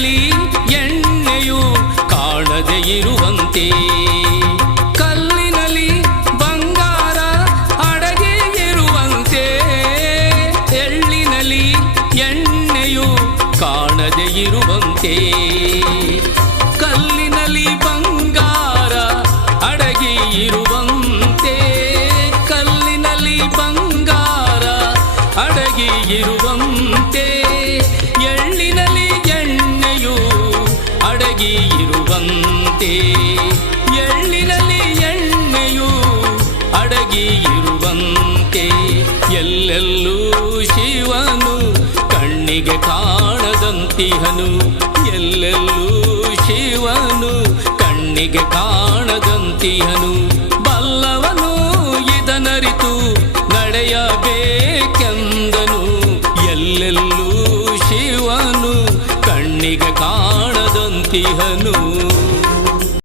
ಕಲಿ ಎಣ್ಣೆಯು ಕಾಣದೆ ಇರುವಂತೆ. ಕಲ್ಲಿನಲ್ಲಿ ಬಂಗಾರ ಅಡಗಿ ಇರುವಂತೆ. ಎಳ್ಳಿನಲ್ಲಿ ಎಣ್ಣೆಯು ಕಾಣದೆ ಇರುವಂತೆ. ಕಲ್ಲಿನಲ್ಲಿ ಬಂಗಾರ ಅಡಗಿ ಇರುವಂತೆ. ಕಲ್ಲಿನಲ್ಲಿ ಬಂಗಾರ ಅಡಗಿ ಅಡಗಿ ಇರುವಂತೆ. ಎಳ್ಳಿನಲ್ಲಿ ಎಣ್ಣೆಯು ಅಡಗಿ ಇರುವಂತೆ. ಎಲ್ಲೆಲ್ಲೂ ಶಿವನು ಕಣ್ಣಿಗೆ ಕಾಣದಂತಿಹನು. ಎಲ್ಲೆಲ್ಲೂ ಶಿವನು ಕಣ್ಣಿಗೆ ಕಾಣದಂತಿಹನು. ಬಲ್ಲವನು ಇದನರಿತು ನಡೆಯಬೇಕೆಂದನು. ಎಲ್ಲೆಲ್ಲೂ ಶಿವನು ಕಣ್ಣಿಗೆ ಕಾಣದಂತಿಹನು